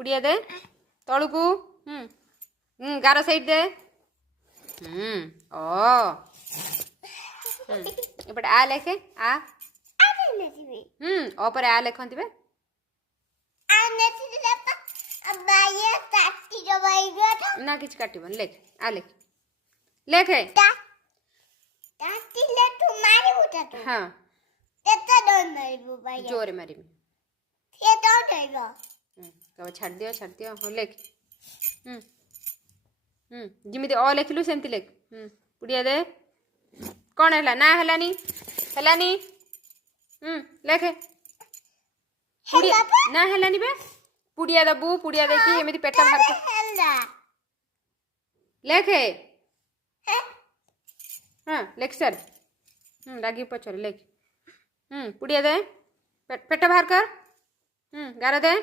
पुड़िया दे तलू को गार साइड दे ओ एपटे आ लेखे आ ओपर आ लेखंती बे ना किछ काटिबन लेख आ लेख लेख है हाँ जोरे मारी कब छाड़ दियो हो लेख जिमिति अ लेखिलु सेमति लेख पुड़िया दे कौन है ना हेलानी लेखे ना हेलानी बे पुड़िया दबू पुड़िया देखी एमती पेट बाहर लेखे हाँ लेख सर रागी पचर लेख पुड़िया दे पेट बाहर कर गार दे